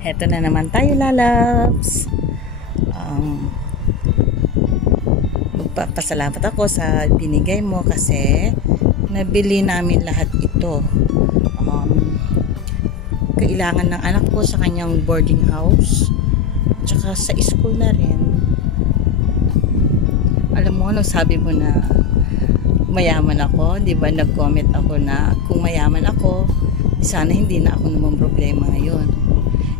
Heto na naman tayo, lalabs. Magpapasalamat ako sa binigay mo kasi nabili namin lahat ito. Kailangan ng anak ko sa kanyang boarding house, tsaka sa school na rin. Alam mo, nung sabi mo na mayaman ako, di ba, nag-comment ako na kung mayaman ako, sana hindi na ako naman problema ngayon.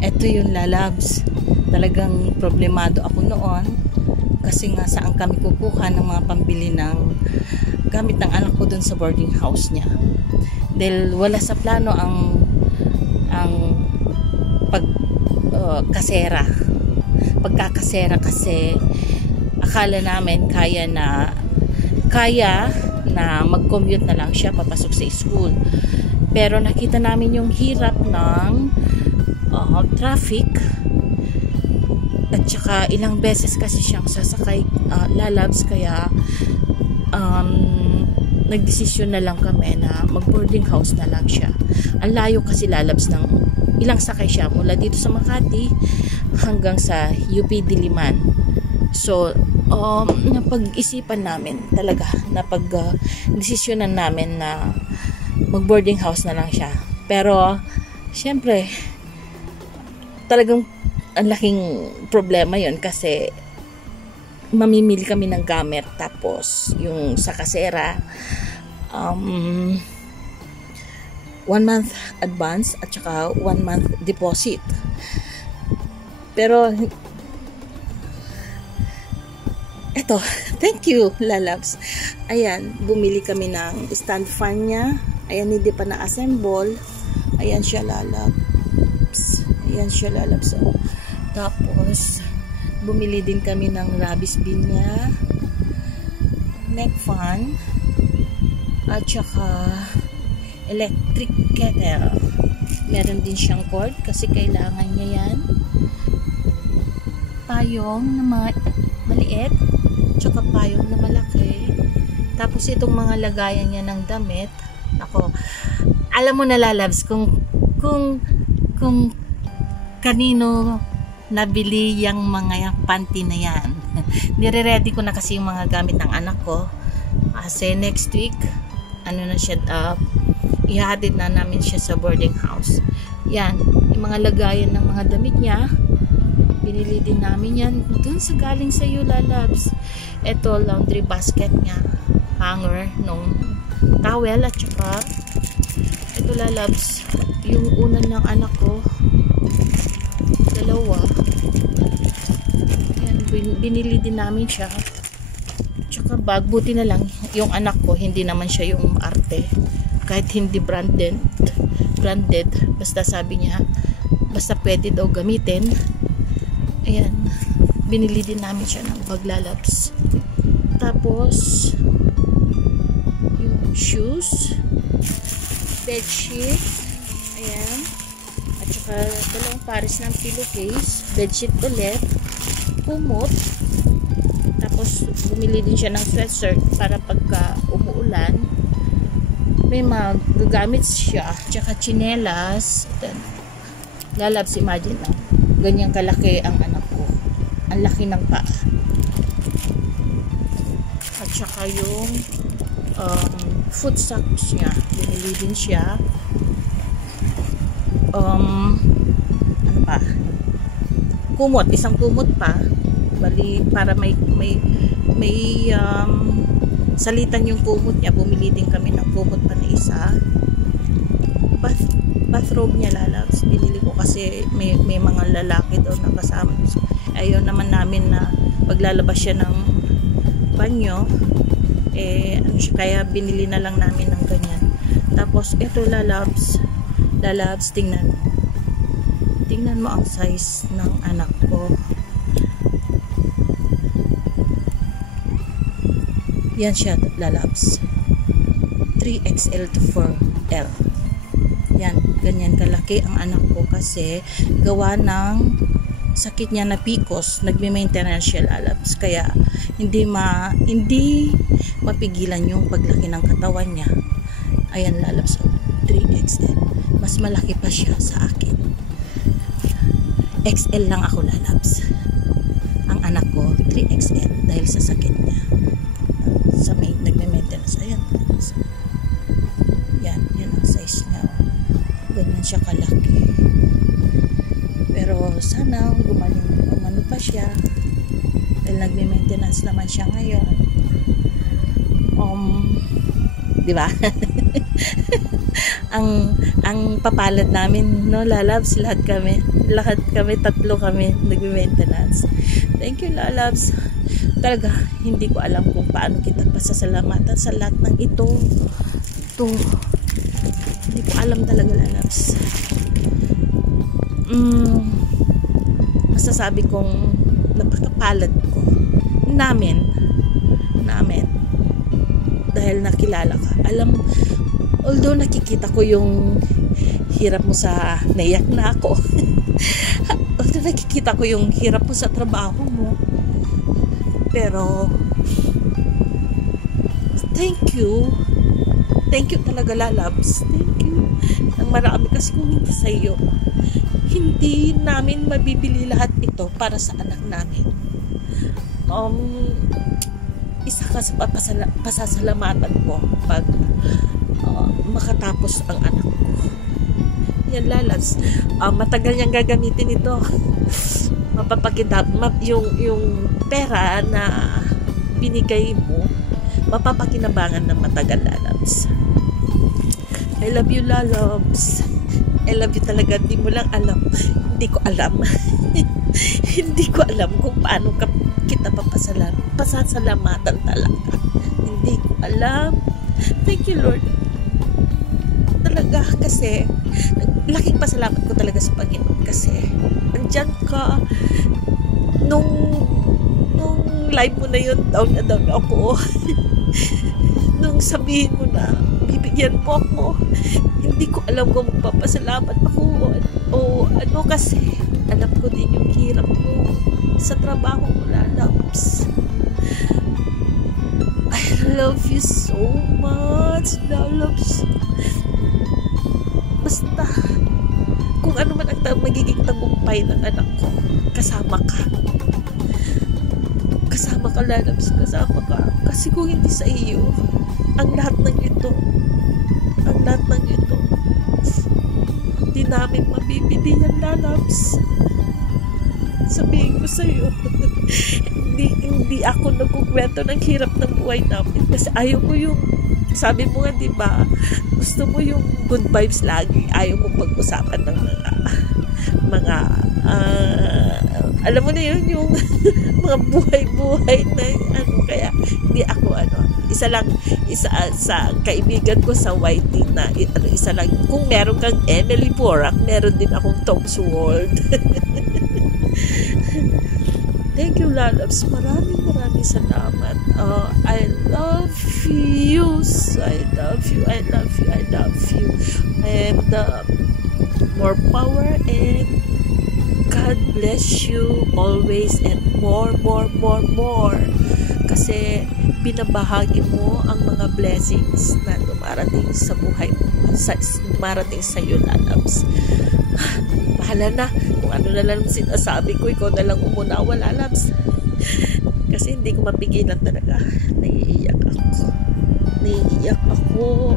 Eto yun, lalabs. Talagang problemado ako noon kasi nga saan kami kukuha ng mga pambili ng gamit ng anak ko dun sa boarding house niya. Dahil wala sa plano ang pagkakasera kasi akala namin kaya na mag-commute na lang siya papasok sa school. Pero nakita namin yung hirap ng traffic at saka ilang beses kasi siyang sasakay, lalabs, kaya nagdesisyon na lang kami na mag-boarding house na lang siya. Ang layo kasi, lalabs, ng ilang sakay siya mula dito sa Makati hanggang sa UP Diliman. So napag-isipan namin talaga, napag-desisyonan namin na mag-boarding house na lang siya. Pero syempre talagang ang laking problema yon kasi mamimili kami ng gamit, tapos yung sa kasera 1 month advance at saka 1 month deposit. Pero eto, thank you, lalabs. Ayan, bumili kami ng stand fan niya. Ayan, hindi pa na-assemble. Ayan siya, lalabs. Ayan siya, lalabs. Tapos bumili din kami ng rubbish bin niya, neck fan, at saka electric kettle. Meron din siyang cord kasi kailangan niya yan. Payong na maliit, tsaka payong na malaki. Tapos itong mga lagayan niya ng damit. Ako, alam mo na, lalabs, kung kanino nabili yung mga panty na yan. Nire-ready ko na kasi yung mga gamit ng anak ko kasi next week na siya, ihahatid na namin siya sa boarding house. Yan, yung mga lagayan ng mga damit niya, binili din namin yan dun sa galing sa iyo, lalabs. Ito, laundry basket niya, hanger nung towel, at saka ito, lalabs, yung unan ng anak ko, dalawa. Ayan, binili din namin siya. Tsaka bag, buti na lang yung anak ko hindi naman siya yung arte, kahit hindi branded, basta sabi niya basta pwede daw gamitin. Ayan, binili din namin siya ng bag, lalabs. Tapos yung shoes, bedsheet, ayan, at saka dalawang pares ng pillowcase, bedsheet ulit, kumot. Tapos bumili din siya ng sweatshirt para pagka umuulan may magagamit siya, tsaka tsinelas. Lalabs, imagine lang, ganyang kalaki ang anak ko, ang laki ng paa. At saka yung foot socks niya, bumili din siya. Ano pa, kumot, isang kumot pa, bali para may salitan yung kumot niya. Bumili din kami ng kumot pa na isa. Bathrobe niya, lalabs, binili ko kasi may mga lalaki daw na kasama. Ayaw naman namin na paglalabas siya ng banyo kaya binili na lang namin ng ganyan. Tapos ito, lalabs, tingnan mo ang size ng anak ko. Yan siya, lalabs, 3XL to 4L. Yan, ganyan kalaki ang anak ko kasi gawa ng sakit niya na PCOS, nagme-maintenance siya, lalabs, kaya hindi mapigilan yung paglaki ng katawan niya. Ayan, lalabs, 3XL, mas malaki pa siya sa akin. XL lang ako, lalabs. Ang anak ko 3XL dahil sa sakit niya. Sa may nagme-maintenance. Ayan. Yan ang size niya. Ganyan siya kalaki. Pero sana gumaling umano pa siya. Dahil nagme-maintenance naman siya ngayon. Di ba? ang papalad namin, no, lalabs, lahat kami tatlo kami nagme-maintenance. Thank you, lalabs. Talaga hindi ko alam kung paano kita pasasalamatan sa lahat ng ito. Hindi ko alam talaga, lalabs. Masasabi kong napakapalad ko namin dahil nakilala ka. Although nakikita ko yung hirap mo sa, naiyak na ako. Although nakikita ko yung hirap mo sa trabaho mo, pero thank you talaga, lalabs. Thank you ang marami, kasi kung hindi sa iyo, hindi namin mabibili lahat ito para sa anak namin. Isa ka sa pasasalamatan ko pag makatapos ang anak ko. Yan, lalabs. Matagal niyang gagamitin ito. Yung pera na binigay mo, mapapakinabangan ng matagal, lalabs. I love you, lalabs. I love you talaga. Hindi mo lang alam. Hindi ko alam. Hindi ko alam kung paano kita pasasalamatan talaga. Hindi ko alam. Thank you, Lord. Talaga, kasi laking pasalamat ko talaga sa Panginoon, kasi andyan ka nung live mo na yun, down na down ako. Nung sabihin mo na bibigyan mo ako, hindi ko alam kung magpapasalamat ako o ano, kasi alam ko din yung hirap mo sa trabaho mo, lalabs. I love you so much, lalabs. Basta kung ano man ang magiging tagumpay ng anak ko, kasama ka, lalabs, kasama ka. Kasi kung hindi sa iyo, ang lahat ng ito, hindi namin mabibili yan, lalabs. Sabihin ko sa iyo, hindi ako nagkukwento ng hirap ng buhay namin, kasi ayaw ko yung, sabi mo nga, diba, gusto mo yung good vibes lagi, ayaw mo pag-usapan ng mga alam mo na yun, yung mga buhay-buhay na ano. Kaya hindi ako isa sa kaibigan ko sa YT na isa lang, kung meron kang Emily Borak, meron din akong Tom's World. Thank you, lalabs. Maraming salamat. I love you. I love you. And more power, and God bless you always, and more. Kasi binabahagi mo ang mga blessings na dumarating sa buhay mo, dumarating sa iyo, lalabs. Bahala na kung ano na lang sinasabi ko, ikaw na lang umunawa, lalabs. Kasi hindi ko mapigilan talaga. Naiiyak ako.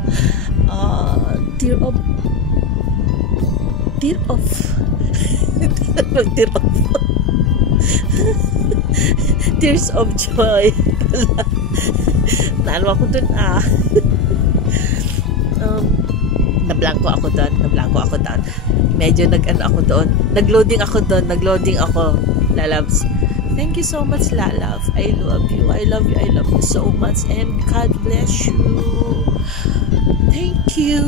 Tears of joy pala. Naano ako dun, nablangko ako doon. Medyo nagloading ako, lalabs. Thank you so much, lalab. I love you so much, and God bless you. Thank you.